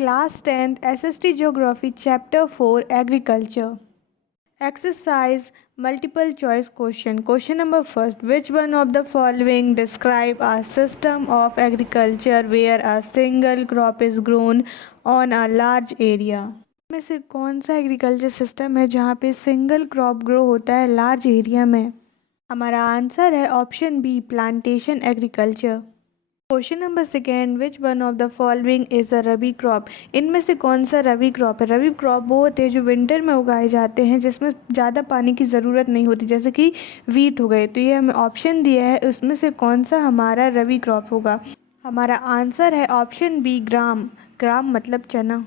Class 10th SST Geography Chapter 4 Agriculture. Exercise multiple choice question. Question number first. Which one of the following describe a system of agriculture where a single crop is grown on a large area? में से कौन सा agriculture system है जहाँ पे single crop grow होता है large area में? हमारा आंसर है option B plantation agriculture. Question number second. Which one of the following is a rabi crop? इनमें से कौन सा रबी क्रॉप है? रबी क्रॉप वो होते हैं जो विंटर में उगाए जाते हैं जिसमें ज़्यादा पानी की ज़रूरत नहीं होती, जैसे कि वीट हो गए। तो ये हमें ऑप्शन दिया है, उसमें से कौन सा हमारा रबी क्रॉप होगा? हमारा आंसर है ऑप्शन बी ग्राम। ग्राम मतलब चना।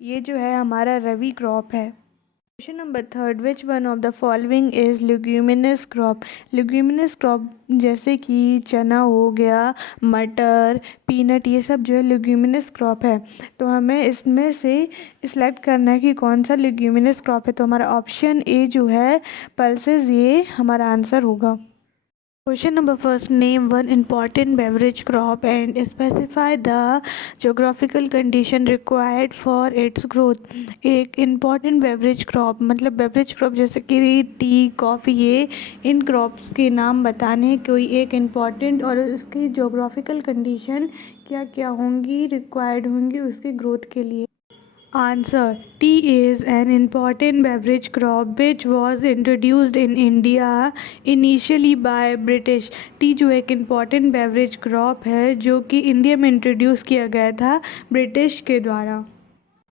ये जो है हमारा रबी क्रॉप है। Question number third. Which one of the following is leguminous crop? Leguminous crop जैसे कि चना हो गया, मटर, पीनट, ये सब जो है ल्यूग्यूमिनस क्रॉप है। तो हमें इसमें से सिलेक्ट करना है कि कौन सा ल्यूग्यूमिनस क्रॉप है। तो हमारा ऑप्शन ए जो है पल्सेस, ये हमारा आंसर होगा। Question number first. Name one important beverage crop and specify the geographical condition required for its growth. एक इम्पॉर्टेंट बेवरेज क्रॉप मतलब बेवरेज क्रॉप जैसे कि टी, कॉफ़ी, ये इन क्रॉप्स के नाम बताने। कोई एक इम्पॉर्टेंट और उसकी जोग्राफिकल कंडीशन क्या क्या होंगी, रिक्वायर्ड होंगी उसकी ग्रोथ के लिए। Answer. Tea is an important beverage crop which was introduced in India initially by British. T जो एक important beverage crop है जो कि इंडिया में इंट्रोड्यूस किया गया था ब्रिटिश के द्वारा।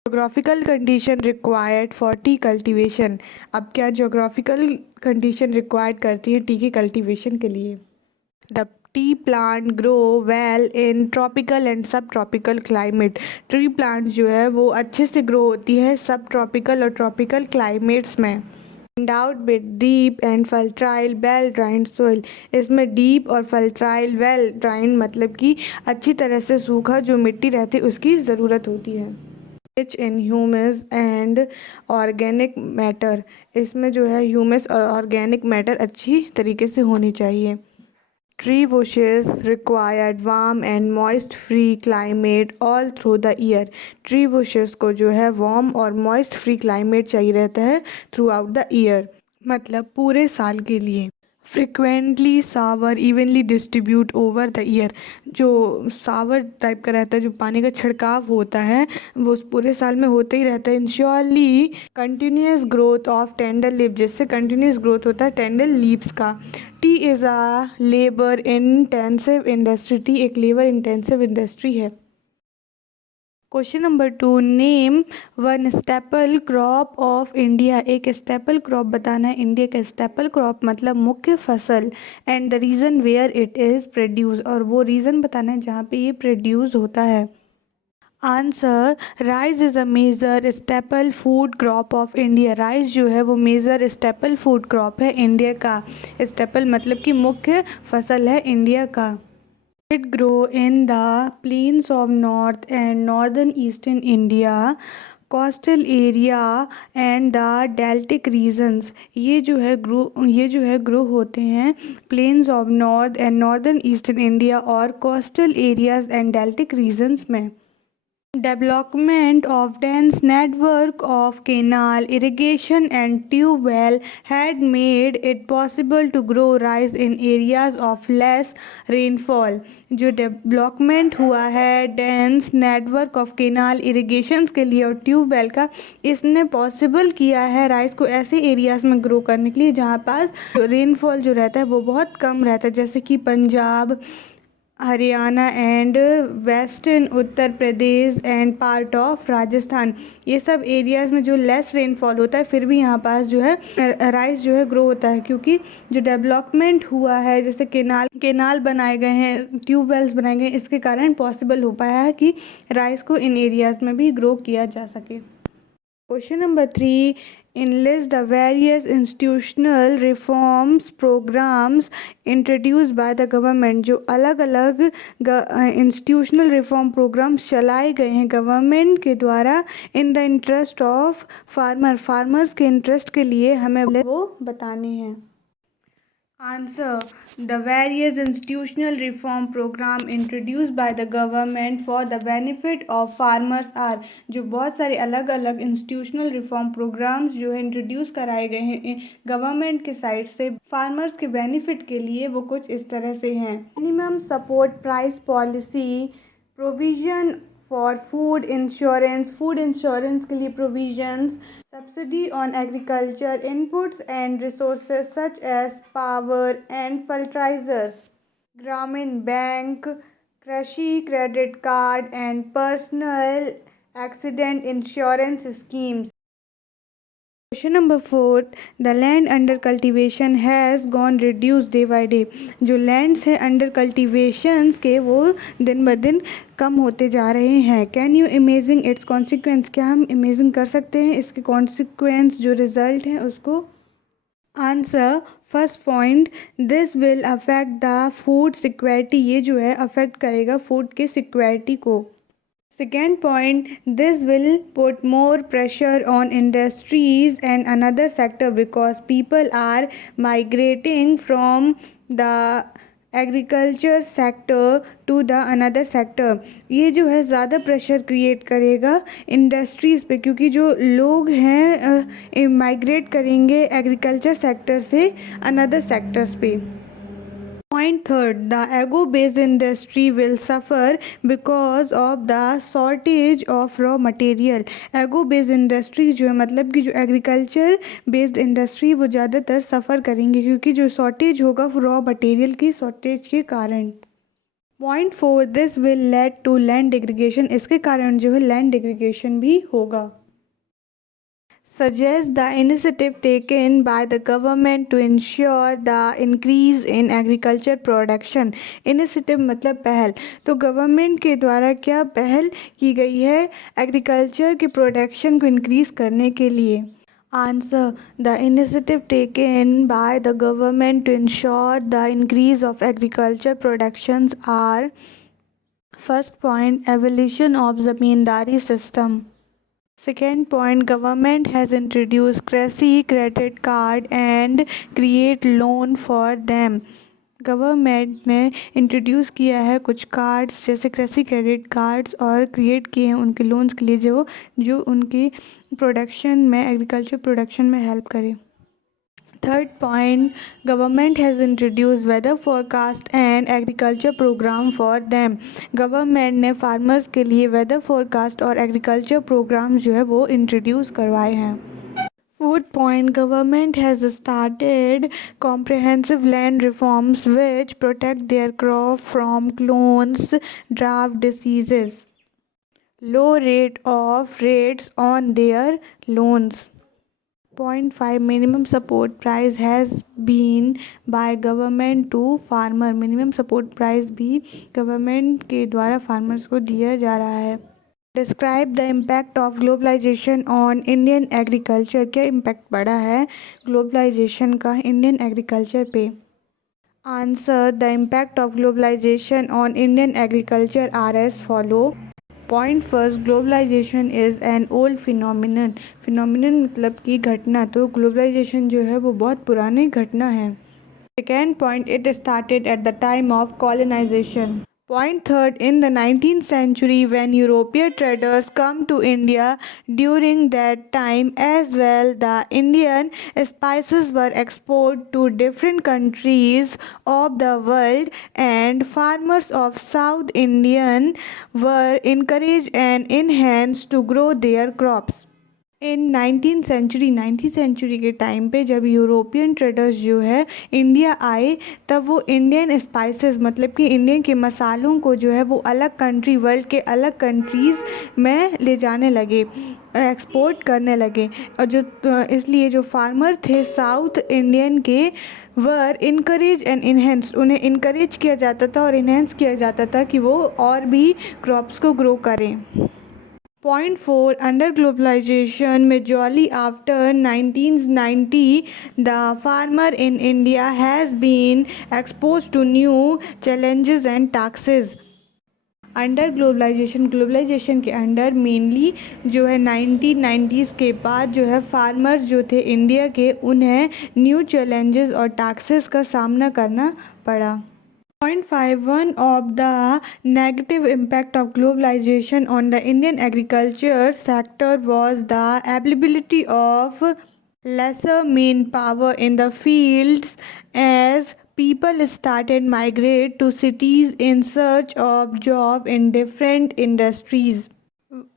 Geographical condition required for T cultivation. अब क्या जोग्राफिकल कंडीशन रिक्वायर्ड करती है टी की कल्टीवेशन के लिए? The T plant grow well in tropical and सब ट्रॉपिकल क्लाइमेट. ट्री प्लांट जो है वो अच्छे से ग्रो होती है सब ट्रॉपिकल और ट्रॉपिकल क्लाइमेट्स में. Endowed with deep and fertile well drained soil. इसमें डीप और फर्टाइल वेल ड्राइंड मतलब कि अच्छी तरह से सूखा जो मिट्टी रहती है उसकी ज़रूरत होती है. Rich in humus and organic matter. इसमें जो है ह्यूमस और ऑर्गेनिक मैटर अच्छी तरीके से होनी चाहिए. Tree bushes required warm and moist free climate all through the year. Tree bushes को जो है warm और moist free climate चाहिए रहता है throughout the year, मतलब पूरे साल के लिए. Frequently shower evenly distribute over the year. जो सावर टाइप का रहता है, जो पानी का छिड़काव होता है वो पूरे साल में होते ही रहता है. Ensuring continuous growth of tender leave, जिससे कंटिन्यूस ग्रोथ होता है टेंडर लीव्स का. Tea is a labour intensive industry. Tea एक लेबर इंटेंसिव इंडस्ट्री है. Question number 2. Name one staple crop of India. एक स्टेपल क्रॉप बताना है इंडिया का. स्टेपल क्रॉप मतलब मुख्य फसल. And the region where it is produce, और वो रीज़न बताना है जहाँ पे ये प्रोड्यूस होता है. Answer. Rice is a major staple food crop of India. Rice जो है वो मेजर स्टेपल फूड क्रॉप है इंडिया का. स्टेपल मतलब कि मुख्य फसल है इंडिया का. It grow in the plains of north and northern eastern India, coastal area and the deltic regions. ये जो है ग्रो होते हैं plains of north and northern eastern India और coastal areas and deltic regions में. Development of dense network of canal, irrigation and tube well had made it possible to grow rice in areas of less rainfall. जो development हुआ है dense network of canal, irrigations के लिए और tube well का, इसने possible किया है राइस को ऐसे एरियाज़ में ग्रो करने के लिए जहाँ पास रेनफॉल जो रहता है वो बहुत कम रहता है, जैसे कि Punjab, Haryana and western Uttar Pradesh and part of Rajasthan. ये सब एरियाज़ में जो लेस रेनफॉल होता है फिर भी यहाँ पास जो है राइस जो है ग्रो होता है, क्योंकि जो डेवलपमेंट हुआ है जैसे केनाल बनाए गए हैं, ट्यूबवेल्स बनाए गए हैं, इसके कारण पॉसिबल हो पाया है कि राइस को इन एरियाज़ में भी ग्रो किया जा सके. Question number 3. Enlist the various institutional reforms programs introduced by the government. जो अलग अलग इंस्टीट्यूशनल रिफॉर्म प्रोग्राम्स चलाए गए हैं गवर्नमेंट के द्वारा in the interest of farmers के इंटरेस्ट के लिए हमें वो बताने हैं. Answer: the various institutional reform program introduced by the government for the benefit of farmers are, जो बहुत सारे अलग अलग इंस्टीट्यूशनल रिफॉर्म प्रोग्राम्स जो है इंट्रोड्यूस कराए गए हैं गवर्नमेंट के साइड से फार्मर्स के बेनिफिट के लिए, वो कुछ इस तरह से हैं। Minimum support price policy, provision for food insurance के लिए provisions, subsidy on agriculture inputs and resources such as power and fertilisers, Gramin bank, कृषि credit card and personal accident insurance schemes. Question number 4, the land under cultivation has gone reduced day by day. जो lands है under कल्टिवेशंस के वो दिन ब दिन कम होते जा रहे हैं। Can you imagine it's consequence, क्या हम इमेजिन कर सकते हैं इसके कॉन्सिक्वेंस जो रिजल्ट हैं उसको? Answer: first point, this will affect the food security, ये जो है अफेक्ट करेगा फूड के सिक्योरिटी को। Second point, this will put more pressure on industries and another sector because people are migrating from the agriculture sector to the another sector. ये जो है ज़्यादा प्रेशर क्रिएट करेगा इंडस्ट्रीज़ पे, क्योंकि जो लोग हैं माइग्रेट करेंगे एग्रीकल्चर सेक्टर से अनदर सेक्टर्स पे। Point third, the agro-based industry will suffer because of the shortage of raw material. Agro-based industry जो है मतलब कि जो एग्रीकल्चर बेस्ड इंडस्ट्री वो ज़्यादातर सफ़र करेंगे क्योंकि जो शॉर्टेज होगा रॉ मटेरियल की शॉर्टेज के कारण। Point 4, this will lead to land degradation, इसके कारण जो है लैंड डिग्रेडेशन भी होगा। Suggest the initiative taken by the government to ensure the increase in agriculture production. Initiative मतलब पहल, तो गवर्नमेंट के द्वारा क्या पहल की गई है एग्रीकल्चर के प्रोडक्शन को इंक्रीज करने के लिए? Answer: the initiative taken by the government to ensure the increase of agriculture productions are, first point, abolition of zamindari system. Second point, government has introduced कृषि credit card and create loan for them. Government ने introduce किया है कुछ cards जैसे कृषि credit cards और create किए हैं उनके लोन्स के लिए जो उनकी प्रोडक्शन में एग्रीकल्चर प्रोडक्शन में हेल्प करे। Third point, government has introduce weather forecast and agriculture programme for them. Government ने फार्मर्स के लिए वेदर फोरकास्ट और एग्रीकल्चर प्रोग्राम जो है वो इंट्रोड्यूस करवाए हैं। Fourth point, government has started comprehensive land reforms which protect their crop from clones, draft diseases, low rates on their loans. Point 5, minimum support price has been by government to farmer. Minimum support price भी government के द्वारा farmers को दिया जा रहा है। Describe the impact of globalisation on Indian agriculture, क्या impact पड़ा है ग्लोबलाइजेशन का इंडियन एग्रीकल्चर पे? Answer: the impact of globalisation on Indian agriculture are as follow. Point first, globalisation is an old phenomenon मतलब कि घटना, तो ग्लोबलाइजेशन जो है वो बहुत पुरानी घटना है। Second point, it started at the time of colonisation. Point third, in the 19th century when European traders come to India, during that time as well the Indian spices were exported to different countries of the world and farmers of South Indian were encouraged and enhanced to grow their crops. In 19th century के time पे जब European traders जो है India आए तब वो Indian spices मतलब कि इंडियन के मसालों को जो है वो अलग कंट्री वर्ल्ड के अलग कंट्रीज़ में ले जाने लगे, एक्सपोर्ट करने लगे। और जो इसलिए जो फार्मर थे साउथ इंडियन के वर इनकरेज एंड इन्हेंस, उन्हें इनकरेज किया जाता था और इन्हेंस किया जाता था कि वो और भी क्रॉप्स को ग्रो करें। Point 4, under globalization, majorly after 1990, the farmer in India has been exposed to new challenges and taxes. Under globalisation के अंडर मेनली जो है 1990s के बाद जो है फार्मर्स जो थे इंडिया के, उन्हें न्यू चैलेंजेस और टैक्सेस का सामना करना पड़ा। Point 5, one of the negative impact of globalization on the Indian agriculture sector was the availability of lesser manpower in the fields as people started migrate to cities in search of job in different industries।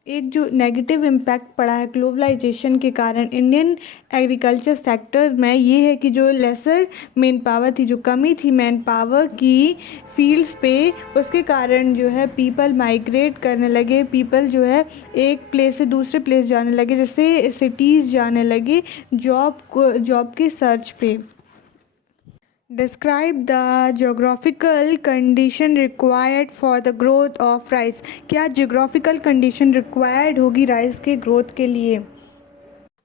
एक जो negative impact पड़ा है globalisation के कारण Indian agriculture sector में, ये है कि जो लेसर मैन पावर थी, जो कमी थी मैन पावर की फील्ड्स पे, उसके कारण जो है पीपल माइग्रेट करने लगे। पीपल जो है एक प्लेस से दूसरे प्लेस जाने लगे, जैसे सिटीज़ जाने लगे जॉब के सर्च पे। Describe the geographical condition required for the growth of rice। क्या geographical condition required होगी राइस के ग्रोथ के लिए?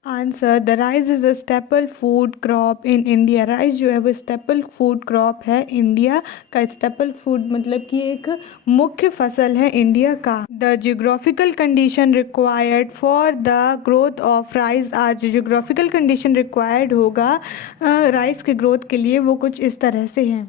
Answer, the rice is a staple food crop in India. Rice जो है वो स्टेपल फूड क्रॉप है इंडिया का। स्टेपल फूड मतलब कि एक मुख्य फसल है इंडिया का। The geographical condition required for the growth of rice. आज जो जियोग्राफिकल कंडीशन रिक्वायर्ड होगा राइस के ग्रोथ के लिए, वो कुछ इस तरह से हैं।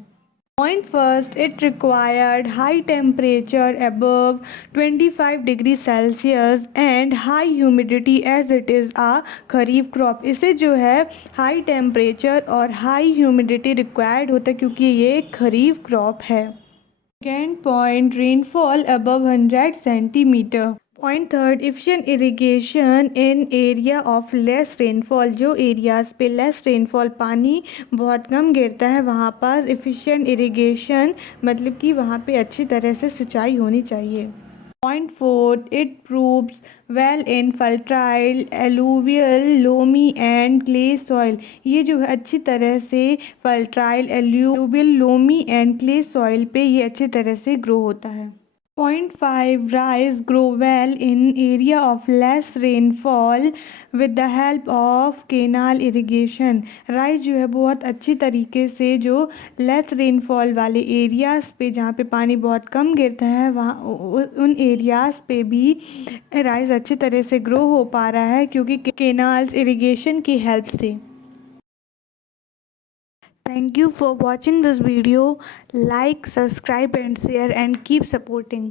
Point first, it required high temperature above 25 degrees Celsius and high humidity as it is a kharif crop. इसे जो है हाई टेम्परेचर और हाई ह्यूमिडिटी रिक्वायर्ड होता है क्योंकि ये एक खरीफ क्रॉप है। Second point, rainfall above 100 centimetre. Point third, efficient irrigation in area of less rainfall. जो एरियाज़ पे लेस रेनफॉल, पानी बहुत कम गिरता है, वहाँ पास एफिशिएंट इरिगेशन मतलब कि वहाँ पे अच्छी तरह से सिंचाई होनी चाहिए। Point four, it proves well in fertile alluvial loamy and clay soil. ये जो है अच्छी तरह से fertile alluvial loamy and clay soil पे ये अच्छी तरह से ग्रो होता है। Point 5, rice grow well in area of less rainfall with the help of canal irrigation. Rice जो है बहुत अच्छी तरीके से जो लेस रेनफॉल वाले एरियाज़ पे, जहाँ पे पानी बहुत कम गिरता है, वहाँ उन एरियाज़ पे भी राइस अच्छी तरह से ग्रो हो पा रहा है क्योंकि केनाल्स इरिगेशन की हेल्प से। Thank you for watching this video. Like, subscribe and share and keep supporting.